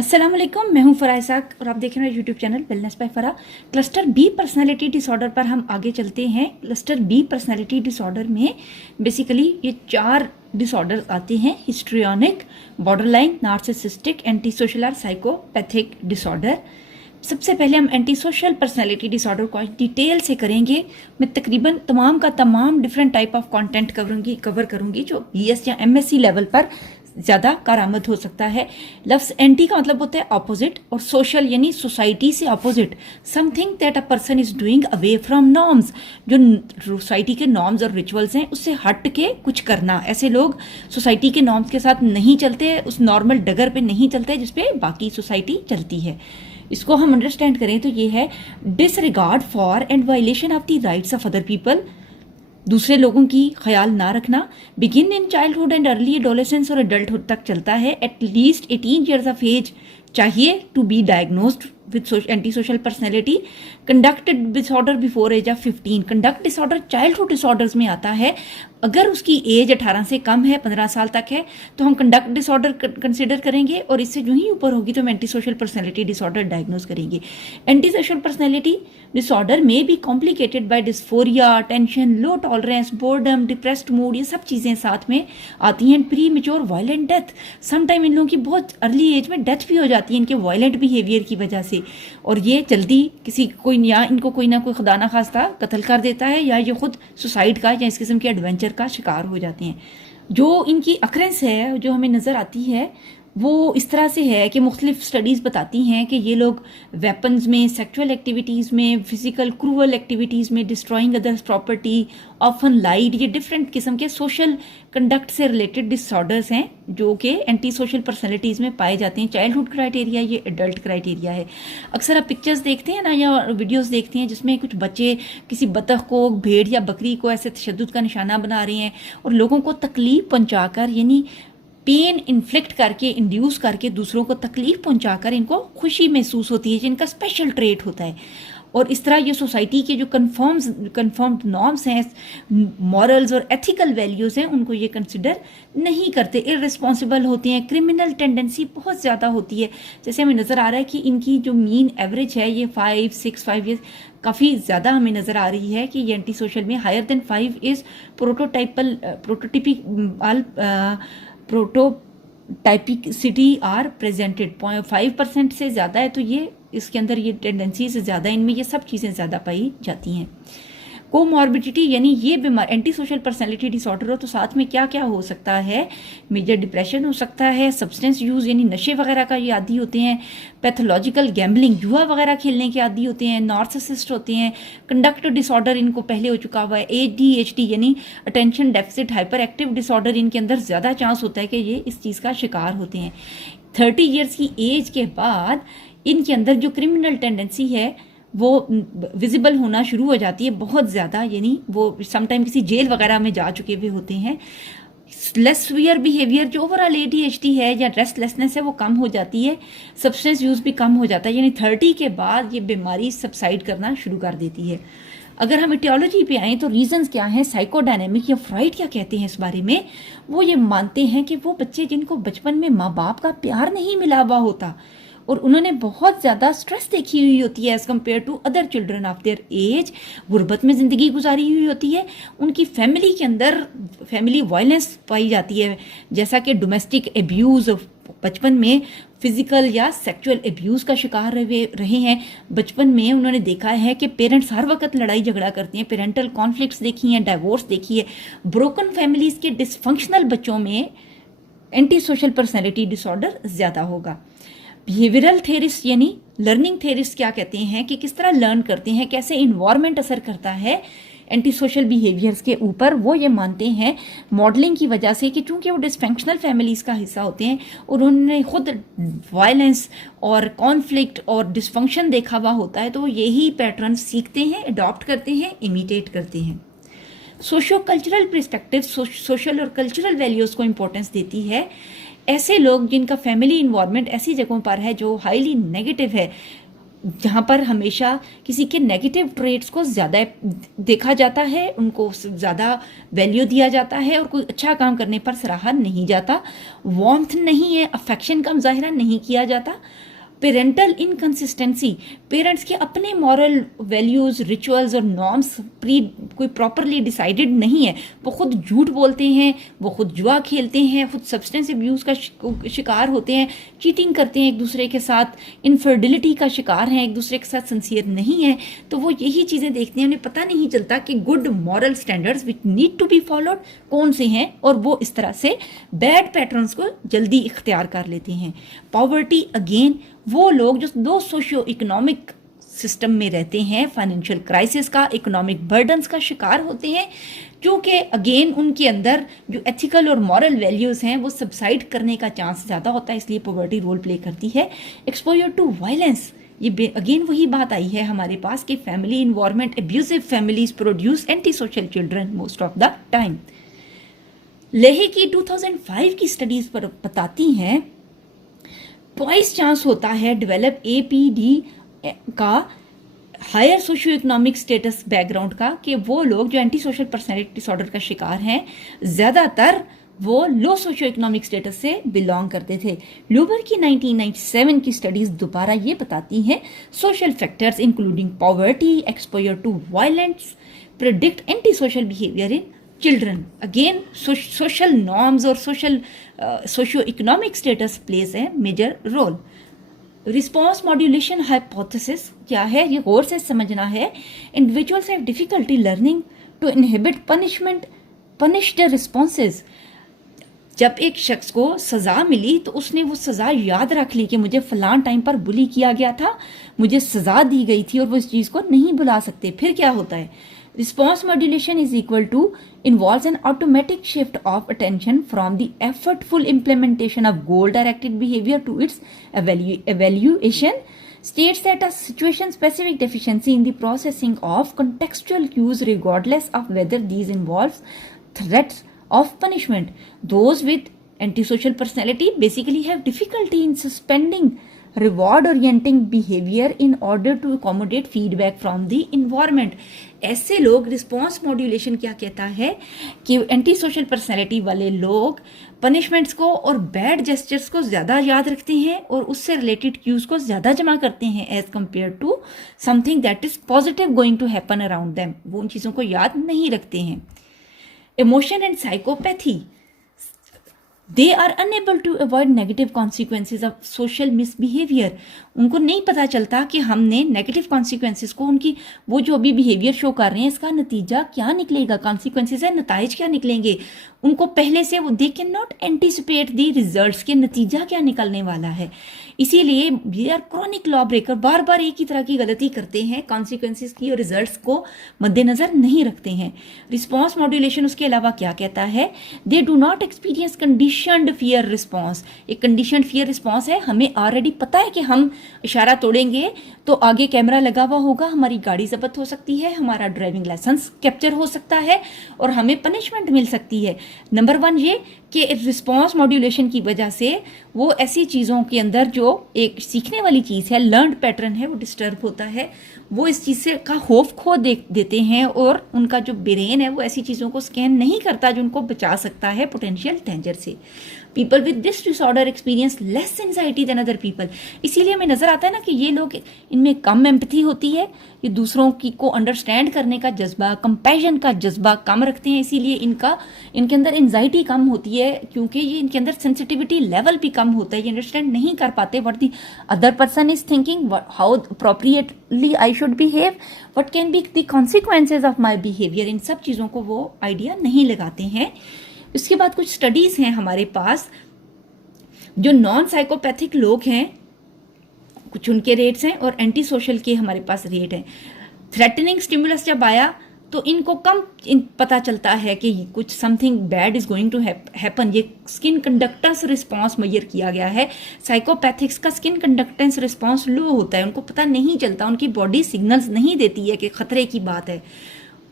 अस्सलाम वालेकुम, मैं हूं फराह इसाक और आप देख रहे हैं YouTube channel wellness by Farah. Cluster B personality disorder पर हम आगे चलते हैं। क्लस्टर बी पर्सनालिटी डिसऑर्डर में बेसिकली ये 4 डिसऑर्डर आते हैं: histrionic, borderline, narcissistic, anti social और साइकोपैथिक डिसऑर्डर। सबसे पहले हम एंटी सोशल पर्सनैलिटी डिसऑर्डर को डिटेल से करेंगे। मैं तकरीबन तमाम का तमाम different type of content cover करूंगी जो बीएस या एमएससी लेवल पर ज़्यादा कारआमद हो सकता है। लफ्ज़ एंटी का मतलब होता है ऑपोजिट, और सोशल यानी सोसाइटी से opposite, something that a person is doing away from norms, जो सोसाइटी के नॉर्म्स और रिचुअल्स हैं उससे हट के कुछ करना। ऐसे लोग सोसाइटी के नॉर्म्स के साथ नहीं चलते, उस नॉर्मल डगर पे नहीं चलते जिसपे बाकी सोसाइटी चलती है। इसको हम अंडरस्टैंड करें तो ये है disregard for and violation of the rights of other people, दूसरे लोगों की ख्याल ना रखना। Begin in childhood and early adolescence और एडल्टहुड तक चलता है। At least 18 years of age चाहिए to be diagnosed with anti social personality. Conduct disorder before age of 15। Conduct disorder childhood disorders में आता है। अगर उसकी एज 18 से कम है, 15 साल तक है, तो हम कंडक्ट डिसऑर्डर कंसिडर करेंगे, और इससे जो ही ऊपर होगी तो हम anti social personality disorder diagnose करेंगे। एंटी सोशल पर्सनैलिटी डिसऑर्डर में भी कॉम्प्लिकेटेड बाय डिस्फोरिया, टेंशन, लो टॉलरेंस, बोर्डम, डिप्रेस्ड मूड, ये सब चीज़ें साथ में आती हैं। Pre mature violent death, sometime इन लोगों की बहुत अर्ली एज में डेथ भी हो जाती है इनके वायलेंट बिहेवियर की वजह से, और ये जल्दी किसी कोई या इनको कोई ना कोई खुदा ना खास्ता कत्ल कर देता है, या ये खुद सुसाइड का या इस किस्म के एडवेंचर का शिकार हो जाते हैं। जो इनकी अक्रेंस है जो हमें नज़र आती है वो इस तरह से है कि मुख्तलिफ स्टडीज़ बताती हैं कि ये लोग वेपन्स में, सेक्सुअल एक्टिविटीज़ में, फिजिकल क्रूअल एक्टिविटीज़ में, डिस्ट्रॉइंग अदर्स प्रॉपर्टी, ऑफन लाइड, ये डिफरेंट किस्म के सोशल कंडक्ट से रिलेटेड डिसऑर्डर्स हैं जो कि एंटी सोशल पर्सनैलिटीज़ में पाए जाते हैं। चाइल्डहुड क्राइटेरिया, ये एडल्ट क्राइटेरिया है। अक्सर आप पिक्चर्स देखते हैं ना या वीडियोस देखते हैं जिसमें कुछ बच्चे किसी बतख को, भेड़ या बकरी को ऐसे तशद्दुद का निशाना बना रहे हैं और लोगों को तकलीफ पहुंचाकर, यानी पेन इन्फ्लिक्ट करके, इंड्यूस करके, दूसरों को तकलीफ पहुंचाकर इनको खुशी महसूस होती है, जिनका स्पेशल ट्रेट होता है। और इस तरह ये सोसाइटी के जो कन्फर्म्ड नॉर्म्स हैं, मॉरल्स और एथिकल वैल्यूज़ हैं, उनको ये कंसिडर नहीं करते, इररिस्पॉन्सिबल होते हैं। क्रिमिनल टेंडेंसी बहुत ज़्यादा होती है। जैसे हमें नज़र आ रहा है कि इनकी जो मीन एवरेज है ये 5 ईयर्स, काफ़ी ज़्यादा हमें नज़र आ रही है कि ये एंटी सोशल में higher than 5 is prototypicity are presented. 5% से ज़्यादा है तो ये इसके अंदर ये टेंडेंसी से ज़्यादा, इनमें ये सब चीज़ें ज़्यादा पाई जाती हैं। कोमॉर्बिडिटी यानी ये बीमार एंटी सोशल पर्सनैलिटी डिसऑर्डर हो तो साथ में क्या क्या हो सकता है? मेजर डिप्रेशन हो सकता है, सब्सटेंस यूज़ यानी नशे वगैरह का ये आदी होते हैं, पैथोलॉजिकल गैम्बलिंग, जुआ वगैरह खेलने के आदी होते हैं, नार्सिसिस्ट होते हैं, कंडक्ट डिसऑर्डर इनको पहले हो चुका हुआ है, ADHD यानी attention deficit hyper active disorder, इनके अंदर ज़्यादा चांस होता है कि ये इस चीज़ का शिकार होते हैं। 30 ईयर्स की एज के बाद इनके अंदर जो क्रिमिनल टेंडेंसी है वो विजिबल होना शुरू हो जाती है बहुत ज़्यादा, यानी वो समटाइम किसी जेल वगैरह में जा चुके हुए होते हैं। लेस सीवियर बिहेवियर, जो ओवरऑल ADHD है या रेस्टलेसनेस है, वो कम हो जाती है। सब्सटेंस यूज़ भी कम हो जाता है, यानी 30 के बाद ये बीमारी सबसाइड करना शुरू कर देती है। अगर हम इटियोलॉजी पे आएँ तो रीजंस क्या हैं? साइकोडायनेमिक या फ्राइड क्या कहते हैं इस बारे में? वो ये मानते हैं कि वो बच्चे जिनको बचपन में माँ बाप का प्यार नहीं मिला हुआ होता और उन्होंने बहुत ज़्यादा स्ट्रेस देखी हुई होती है as compare to other children of their age, गुर्बत में ज़िंदगी गुजारी हुई होती है, उनकी फैमिली के अंदर फैमिली वायलेंस पाई जाती है, जैसा कि डोमेस्टिक एब्यूज़, बचपन में फिजिकल या सेक्सुअल एब्यूज़ का शिकार रहे हैं। बचपन में उन्होंने देखा है कि पेरेंट्स हर वक्त लड़ाई झगड़ा करते हैं, पेरेंटल कॉन्फ्लिक्ट्स देखी हैं, डाइवोर्स देखी है। ब्रोकन फैमिलीज़ के डिसफंक्शनल बच्चों में एंटी सोशल पर्सनैलिटी डिसऑर्डर ज़्यादा होगा। बिहेवियरल थेरिस्ट यानी लर्निंग थेरिस्ट क्या कहते हैं कि किस तरह लर्न करते हैं, कैसे इन्वायरमेंट असर करता है एंटी सोशल बिहेवियर्स के ऊपर। वो ये मानते हैं मॉडलिंग की वजह से कि चूंकि वो डिसफंक्शनल फैमिलीज़ का हिस्सा होते हैं और उन्होंने खुद वायलेंस और कॉन्फ्लिक्ट और डिसफंक्शन देखा हुआ होता है, तो वो यही पैटर्न सीखते हैं, अडॉप्ट करते हैं, इमिटेट करते हैं। सोशो कल्चरल पर्सपेक्टिव सोशल और कल्चरल वैल्यूज़ को इम्पोर्टेंस देती है। ऐसे लोग जिनका फैमिली इन्वायरमेंट ऐसी जगहों पर है जो हाईली नेगेटिव है, जहाँ पर हमेशा किसी के नेगेटिव ट्रेट्स को ज़्यादा देखा जाता है, उनको ज़्यादा वैल्यू दिया जाता है और कोई अच्छा काम करने पर सराहा नहीं जाता, वार्मथ नहीं है, अफेक्शन का मुजाहिरा नहीं किया जाता। पेरेंटल इनकन्सिस्टेंसी, पेरेंट्स के अपने मॉरल वैल्यूज़, रिचुअल्स और नॉर्म्स कोई प्रॉपरली डिसाइडेड नहीं है। वो खुद झूठ बोलते हैं, वो खुद जुआ खेलते हैं, खुद सब्सटेंस अब्यूज़ का शिकार होते हैं, चीटिंग करते हैं एक दूसरे के साथ, इनफर्टिलिटी का शिकार हैं, एक दूसरे के साथ सिंसियर नहीं है। तो वो यही चीज़ें देखते हैं, उन्हें पता नहीं चलता कि good moral standards which need to be followed कौन से हैं, और वो इस तरह से बैड पैटर्न्स को जल्दी इख्तियार कर लेते हैं। पॉवर्टी, अगेन वो लोग जो दो सोशियो इकोनॉमिक सिस्टम में रहते हैं, फाइनेंशियल क्राइसिस का, इकोनॉमिक बर्डन्स का शिकार होते हैं, क्योंकि अगेन उनके अंदर जो एथिकल और मॉरल वैल्यूज़ हैं वो सबसाइड करने का चांस ज़्यादा होता है, इसलिए पॉवर्टी रोल प्ले करती है। एक्सपोजर टू वायलेंस, ये अगेन वही बात आई है हमारे पास कि family environment, abusive families produce anti social children most of the time. लेही की 2005 की स्टडीज पर बताती हैं ट्वाइस चांस होता है डेवलप एपीडी का, higher socio economic status background का, कि वो लोग जो एंटी सोशल पर्सनैलिटी डिसऑर्डर का शिकार हैं ज़्यादातर वो लो सोशियो इकोनॉमिक स्टेटस से बिलोंग करते थे। ल्यूबर की 1997 की स्टडीज़ दोबारा ये बताती हैं social factors including poverty, exposure to violence predict anti social behaviour in children. Again social norms और socio economic status plays a major role. Response modulation hypothesis क्या है, ये गौर से समझना है। Individuals have difficulty learning to inhibit punished responses. जब एक शख्स को सज़ा मिली तो उसने वो सज़ा याद रख ली कि मुझे फलान टाइम पर बुली किया गया था, मुझे सज़ा दी गई थी, और वो इस चीज़ को नहीं भुला सकते। फिर क्या होता है, response modulation is equal to involves an automatic shift of attention from the effortful implementation of goal directed behavior to its evaluation. States that a situation specific deficiency in the processing of contextual cues regardless of whether these involves threats of punishment. Those with antisocial personality basically have difficulty in suspending reward orienting behavior in order to accommodate feedback from the environment. ऐसे लोग, response modulation क्या कहता है कि anti social personality वाले लोग punishments को और बैड जेस्चर्स को ज़्यादा याद रखते हैं और उससे रिलेटेड क्यूज़ को ज़्यादा जमा करते हैं as compared to something that is positive going to happen around them. वो उन चीज़ों को याद नहीं रखते हैं। Emotion and psychopathy, they are unable to avoid negative consequences of social misbehaviour. उनको नहीं पता चलता कि हमने नेगेटिव कॉन्सिक्वेंसेज को, उनकी वो जो अभी बिहेवियर शो कर रहे हैं इसका नतीजा क्या निकलेगा, कॉन्सिक्वेंसेज है, नताइज क्या निकलेंगे, उनको पहले से वो they can not anticipate the results के नतीजा क्या निकलने वाला है। इसीलिए we are chronic law breaker, बार बार एक ही तरह की गलती करते हैं, कॉन्सिक्वेंसेज की और रिजल्ट्स को मद्देनजर नहीं रखते हैं। रिस्पॉन्स मॉड्यूलेशन उसके अलावा क्या कहता है, they do not experience conditioned fear response. एक कंडीशनड फियर रिस्पॉन्स है, हमें ऑलरेडी पता है कि हम इशारा तोड़ेंगे तो आगे कैमरा लगा हुआ होगा, हमारी गाड़ी जब्त हो सकती है, हमारा ड्राइविंग लाइसेंस कैप्चर हो सकता है और हमें पनिशमेंट मिल सकती है। नंबर 1 ये कि रिस्पॉन्स मॉड्यूलेशन की वजह से वो ऐसी चीज़ों के अंदर जो एक सीखने वाली चीज़ है, लर्नड पैटर्न है, वो डिस्टर्ब होता है, वो इस चीज़ से का खौफ खो देते हैं और उनका जो ब्रेन है वो ऐसी चीज़ों को स्कैन नहीं करता जो उनको बचा सकता है पोटेंशियल डेंजर से। People with this disorder experience less anxiety than other people. इसीलिए हमें नज़र आता है ना कि ये लोग, इनमें कम एम्पैथी होती है, ये दूसरों की को अंडरस्टैंड करने का जज्बा, कंपैशन का जज्बा कम रखते हैं, इसीलिए इनके अंदर एंजाइटी कम होती है, क्योंकि ये इनके अंदर सेंसिटिविटी लेवल भी कम होता है। ये अंडरस्टैंड नहीं कर पाते what the other person is thinking, how appropriately I should behave, what can be the consequences of my behaviour. इन सब चीज़ों को वो आइडिया नहीं लगाते हैं। इसके बाद कुछ स्टडीज़ हैं हमारे पास, जो नॉन साइकोपैथिक लोग हैं कुछ उनके रेट्स हैं और एंटी सोशल के हमारे पास रेट हैं। थ्रेटनिंग स्टिमुलस जब आया तो इनको कम पता चलता है कि कुछ something bad is going to happen. ये स्किन कंडक्टेंस रिस्पॉन्स मेजर किया गया है। साइकोपैथिक्स का स्किन कंडक्टेंस रिस्पॉन्स लो होता है, उनको पता नहीं चलता, उनकी बॉडी सिग्नल्स नहीं देती है कि खतरे की बात है।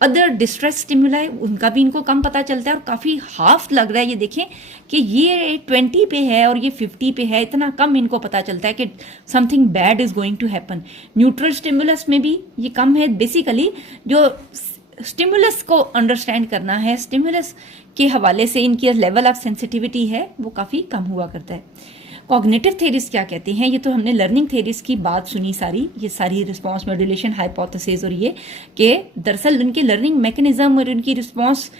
अदर डिस्ट्रेस स्टिमुलाई उनका भी इनको कम पता चलता है, और काफ़ी हाफ लग रहा है। ये देखें कि ये 20 पे है और ये 50 पे है, इतना कम इनको पता चलता है कि something bad is going to happen. Neutral stimulus में भी ये कम है। बेसिकली जो स्टिमुलस को अंडरस्टैंड करना है, स्टिमुलस के हवाले से इनकी लेवल ऑफ सेंसिटिविटी है वो काफ़ी कम हुआ करता है। कॉग्निटिव थेरीज क्या कहते हैं? ये तो हमने लर्निंग थेरीज की बात सुनी सारी, ये सारी रिस्पॉन्स मॉड्यूलेशन हाइपोथेसिस, और ये कि दरअसल उनके लर्निंग मैकेनिज्म और उनकी रिस्पॉन्स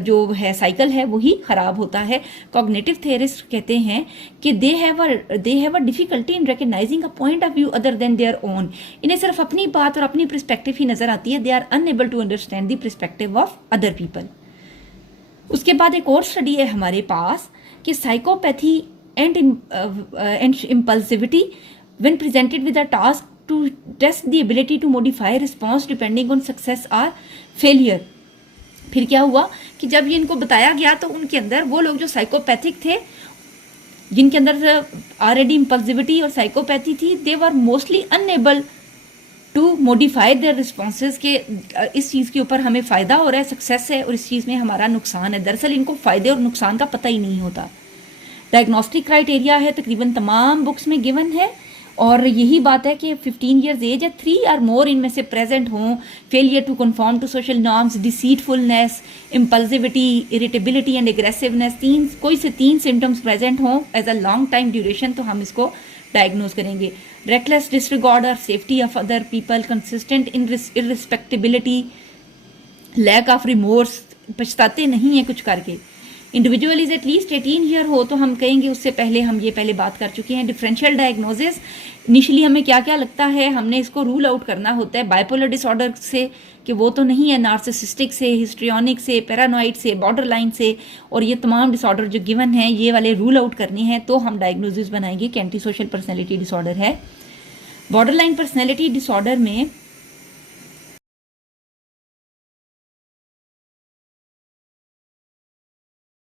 जो है साइकिल है वही खराब होता है। कॉग्निटिव थेरिस्ट कहते हैं कि they have a difficulty in recognising a point of view other than their own. इन्हें सिर्फ अपनी बात और अपनी पर्सपेक्टिव ही नजर आती है। They are unable to understand the perspective of other people. उसके बाद एक और स्टडी है हमारे पास कि psychopathy and impulsivity when presented with a task to test the ability to modify response depending on success or failure। फिर क्या हुआ कि जब ये इनको बताया गया तो उनके अंदर वो लोग जो साइकोपैथिक थे, जिनके अंदर ऑलरेडी इम्पल्सिविटी और साइकोपैथी थी, they were mostly unable to modify their responses के इस चीज़ के ऊपर हमें फ़ायदा हो रहा है, सक्सेस है, और इस चीज़ में हमारा नुकसान है। दरअसल इनको फ़ायदे और नुकसान का पता ही नहीं होता। डायग्नोस्टिक क्राइटेरिया है तकरीबन तमाम बुक्स में गिवन है, और यही बात है कि 15 ईयर्स एज या 3 और मोर इनमें से प्रेजेंट हों, failure to conform to social norms, deceitfulness, impulsivity, irritability and aggressiveness, कोई से 3 सिम्टम्स प्रेजेंट हों as a long time duration, तो हम इसको डायग्नोज करेंगे। रेकलेस डिसरिगार्ड और safety of other people, consistent irresponsibility, lack of remorse, पछताते नहीं हैं कुछ करके। इंडिविजुअल इज एटलीस्ट 18 ईयर हो तो हम कहेंगे, उससे पहले हम ये पहले बात कर चुके हैं। डिफरेंशियल डायग्नोसिस, इनिशियली हमें क्या क्या लगता है, हमने इसको रूल आउट करना होता है बाइपोलर डिसऑर्डर से कि वो तो नहीं है, नार्सिसिस्टिक से, हिस्ट्रियोनिक से, पैरानॉइड से, बॉर्डरलाइन से, और ये तमाम डिसऑर्डर जो गिवन हैं ये वाले रूल आउट करने हैं, तो हम डायग्नोसिस बनाएंगे कि एंटी सोशल पर्सनैलिटी डिसऑर्डर है। बॉर्डरलाइन पर्सनैलिटी डिसऑर्डर में